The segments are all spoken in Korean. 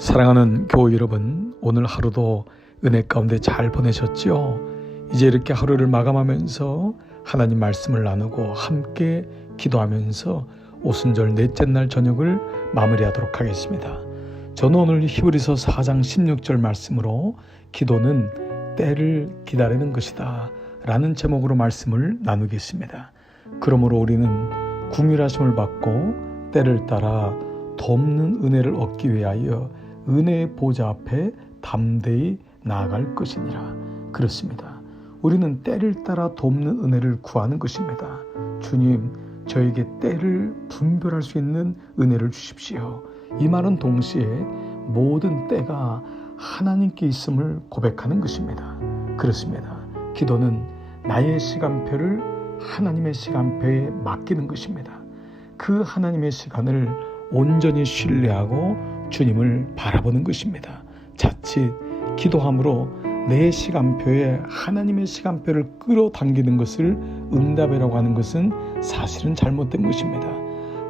사랑하는 교우 여러분, 오늘 하루도 은혜 가운데 잘 보내셨죠? 이제 이렇게 하루를 마감하면서 하나님 말씀을 나누고 함께 기도하면서 오순절 넷째 날 저녁을 마무리하도록 하겠습니다. 저는 오늘 히브리서 4장 16절 말씀으로 기도는 때를 기다리는 것이다 라는 제목으로 말씀을 나누겠습니다. 그러므로 우리는 긍휼하심을 받고 때를 따라 돕는 은혜를 얻기 위하여 은혜의 보좌 앞에 담대히 나아갈 것이니라. 그렇습니다. 우리는 때를 따라 돕는 은혜를 구하는 것입니다. 주님, 저에게 때를 분별할 수 있는 은혜를 주십시오. 이 말은 동시에 모든 때가 하나님께 있음을 고백하는 것입니다. 그렇습니다. 기도는 나의 시간표를 하나님의 시간표에 맡기는 것입니다. 그 하나님의 시간을 온전히 신뢰하고 주님을 바라보는 것입니다. 자칫 기도함으로 내 시간표에 하나님의 시간표를 끌어당기는 것을 응답이라고 하는 것은 사실은 잘못된 것입니다.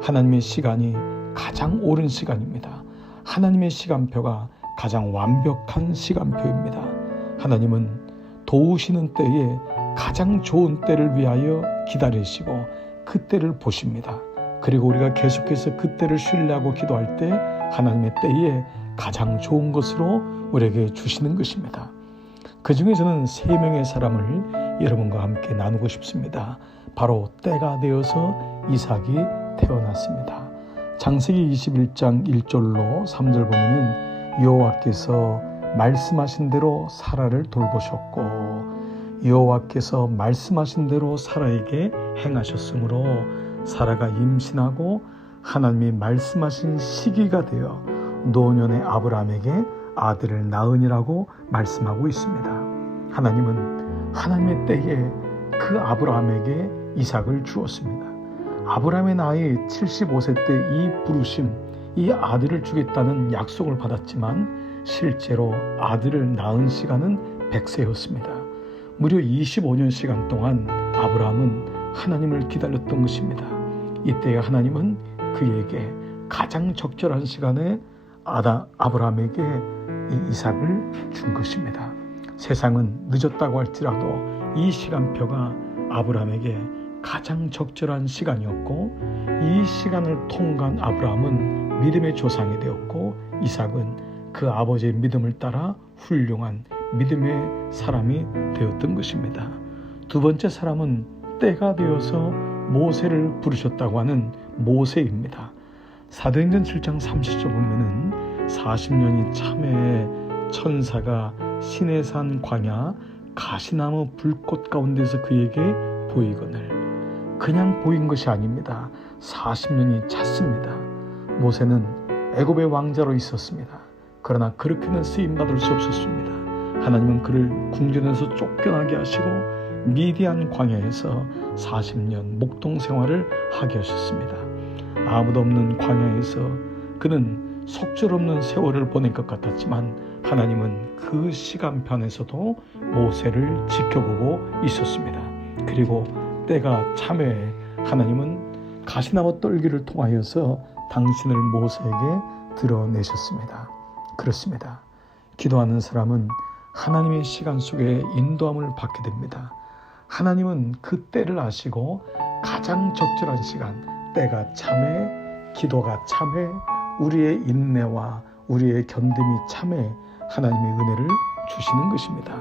하나님의 시간이 가장 옳은 시간입니다. 하나님의 시간표가 가장 완벽한 시간표입니다. 하나님은 도우시는 때에 가장 좋은 때를 위하여 기다리시고 그 때를 보십니다. 그리고 우리가 계속해서 그 때를 신뢰하고 기도할 때 하나님의 때에 가장 좋은 것으로 우리에게 주시는 것입니다. 그 중에 저는 3명의 사람을 여러분과 함께 나누고 싶습니다. 바로 때가 되어서 이삭이 태어났습니다. 창세기 21장 1절로 3절 보면은 여호와께서 말씀하신 대로 사라를 돌보셨고 여호와께서 말씀하신 대로 사라에게 행하셨으므로 사라가 임신하고 하나님이 말씀하신 시기가 되어 노년의 아브라함에게 아들을 낳으니라고 말씀하고 있습니다. 하나님은 하나님의 때에 그 아브라함에게 이삭을 주었습니다. 아브라함의 나이 75세 때 이 부르심, 이 아들을 주겠다는 약속을 받았지만 실제로 아들을 낳은 시간은 100세였습니다. 무려 25년 시간 동안 아브라함은 하나님을 기다렸던 것입니다. 이때 하나님은 그에게 가장 적절한 시간에 아브라함에게 이 이삭을 준 것입니다. 세상은 늦었다고 할지라도 이 시간표가 아브라함에게 가장 적절한 시간이었고 이 시간을 통과한 아브라함은 믿음의 조상이 되었고 이삭은 그 아버지의 믿음을 따라 훌륭한 믿음의 사람이 되었던 것입니다. 두 번째 사람은 때가 되어서 모세를 부르셨다고 하는 모세입니다. 사도행전 7장 30절 보면은 40년이 참회에 천사가 시내산 광야 가시나무 불꽃 가운데서 그에게 보이거늘 그냥 보인 것이 아닙니다. 40년이 찼습니다. 모세는 애굽의 왕자로 있었습니다. 그러나 그렇게는 쓰임받을 수 없었습니다. 하나님은 그를 궁전에서 쫓겨나게 하시고 미디안 광야에서 40년 목동 생활을 하게 하셨습니다. 아무도 없는 광야에서 그는 속절없는 세월을 보낼 것 같았지만 하나님은 그 시간편에서도 모세를 지켜보고 있었습니다. 그리고 때가 참회에 하나님은 가시나무 떨기를 통하여서 당신을 모세에게 드러내셨습니다. 그렇습니다. 기도하는 사람은 하나님의 시간 속에 인도함을 받게 됩니다. 하나님은 그 때를 아시고 가장 적절한 시간, 때가 참회, 기도가 참회, 우리의 인내와 우리의 견딤이 참회, 하나님의 은혜를 주시는 것입니다.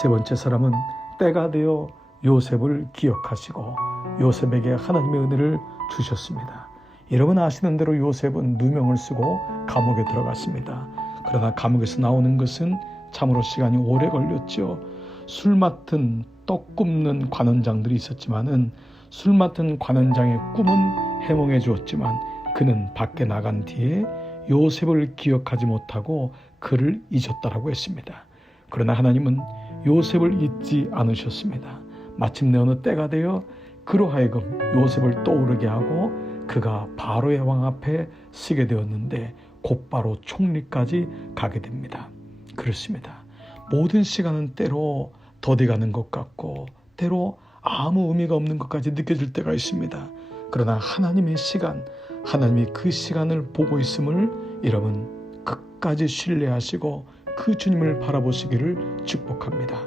세 번째 사람은 때가 되어 요셉을 기억하시고 요셉에게 하나님의 은혜를 주셨습니다. 여러분 아시는 대로 요셉은 누명을 쓰고 감옥에 들어갔습니다. 그러나 감옥에서 나오는 것은 참으로 시간이 오래 걸렸죠. 술 맡은 떡 굽는 관원장들이 있었지만은 술 맡은 관원장의 꿈은 해몽해 주었지만 그는 밖에 나간 뒤에 요셉을 기억하지 못하고 그를 잊었다라고 했습니다. 그러나 하나님은 요셉을 잊지 않으셨습니다. 마침내 어느 때가 되어 그로 하여금 요셉을 떠오르게 하고 그가 바로의 왕 앞에 서게 되었는데 곧바로 총리까지 가게 됩니다. 그렇습니다. 모든 시간은 때로 더디가는 것 같고 때로 아무 의미가 없는 것까지 느껴질 때가 있습니다. 그러나 하나님의 시간, 하나님이 그 시간을 보고 있음을 여러분 끝까지 신뢰하시고 그 주님을 바라보시기를 축복합니다.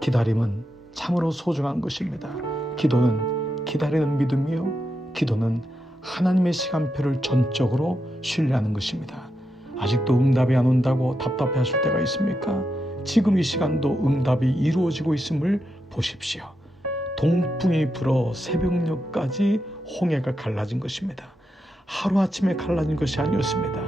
기다림은 참으로 소중한 것입니다. 기도는 기다리는 믿음이요, 기도는 하나님의 시간표를 전적으로 신뢰하는 것입니다. 아직도 응답이 안 온다고 답답해하실 때가 있습니까? 지금 이 시간도 응답이 이루어지고 있음을 보십시오. 동풍이 불어 새벽녘까지 홍해가 갈라진 것입니다. 하루아침에 갈라진 것이 아니었습니다.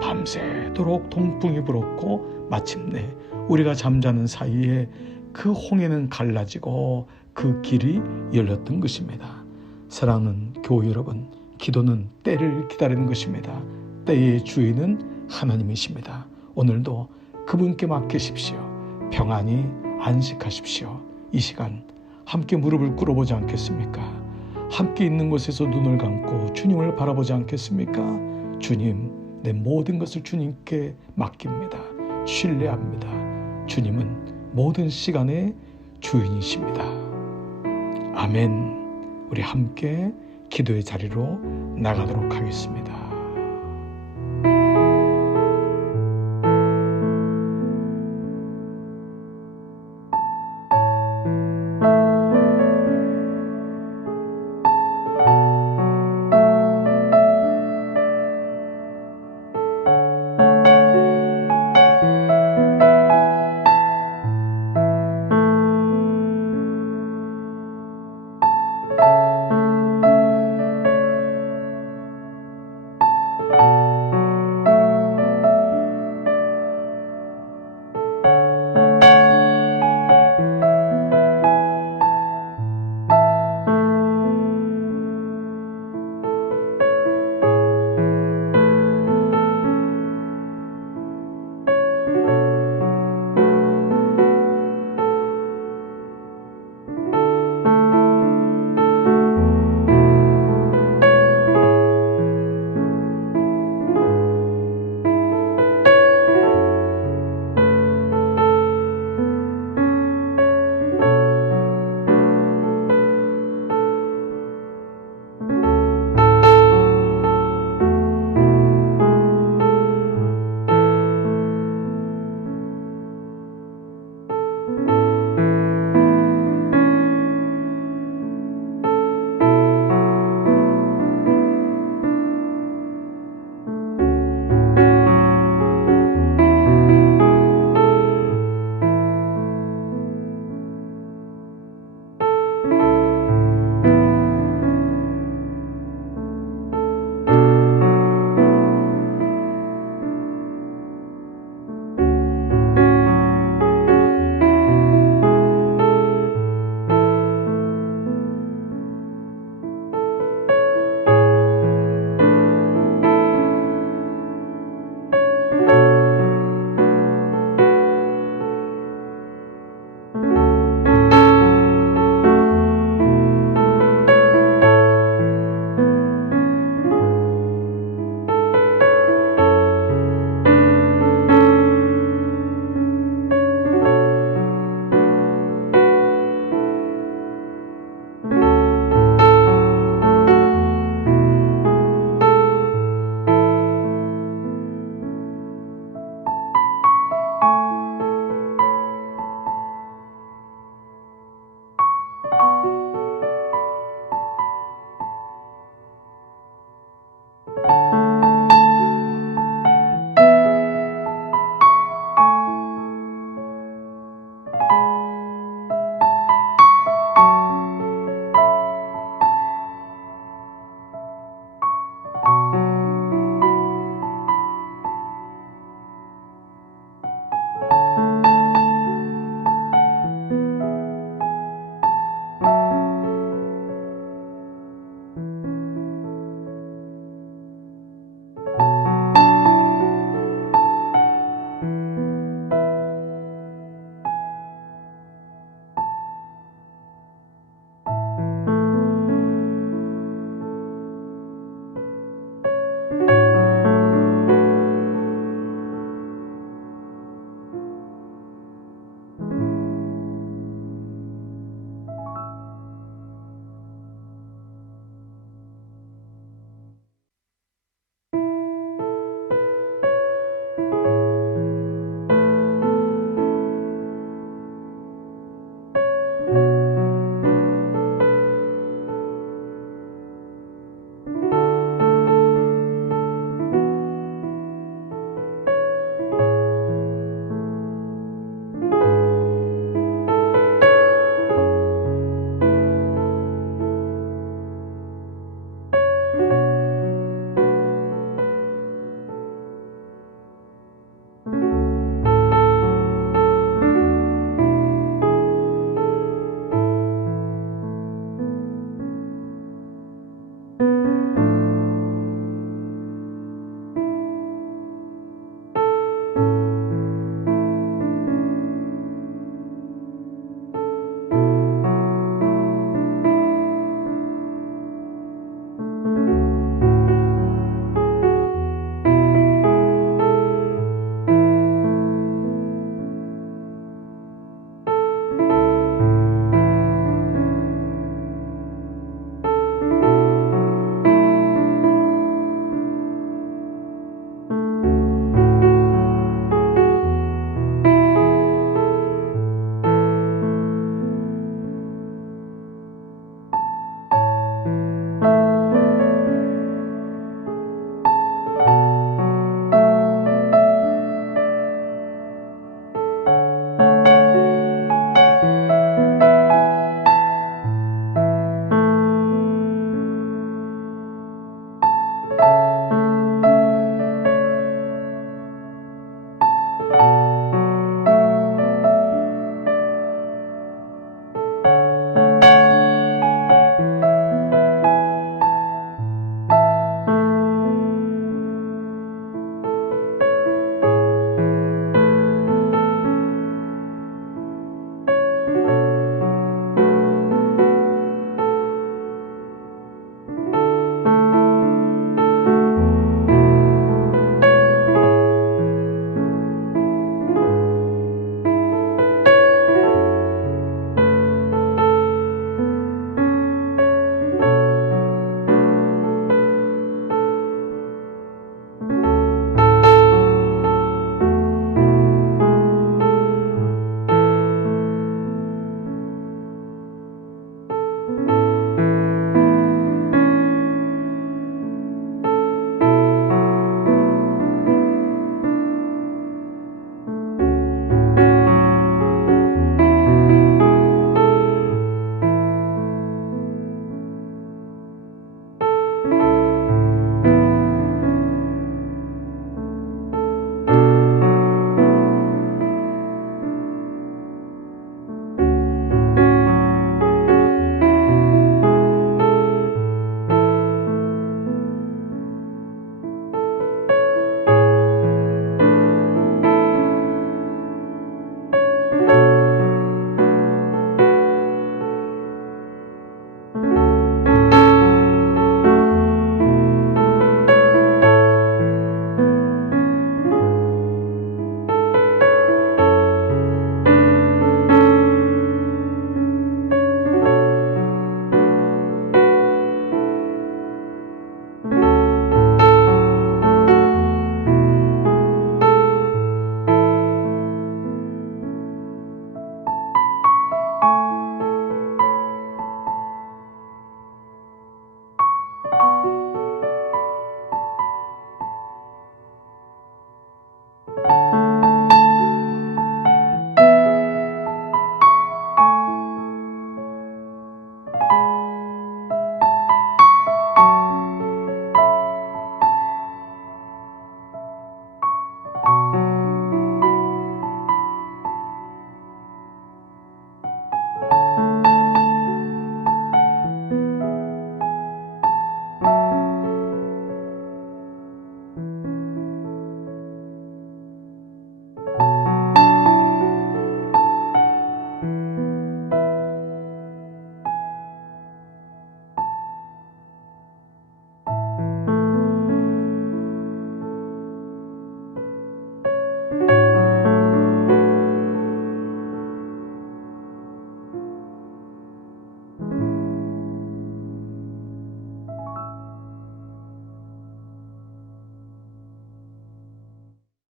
밤새도록 동풍이 불었고 마침내 우리가 잠자는 사이에 그 홍해는 갈라지고 그 길이 열렸던 것입니다. 사랑하는 교회 여러분, 기도는 때를 기다리는 것입니다. 때의 주인은 하나님이십니다. 오늘도 그분께 맡기십시오. 평안히 안식하십시오. 이 시간 함께 무릎을 꿇어보지 않겠습니까? 함께 있는 곳에서 눈을 감고 주님을 바라보지 않겠습니까? 주님, 내 모든 것을 주님께 맡깁니다. 신뢰합니다. 주님은 모든 시간의 주인이십니다. 아멘. 우리 함께 기도의 자리로 나가도록 하겠습니다.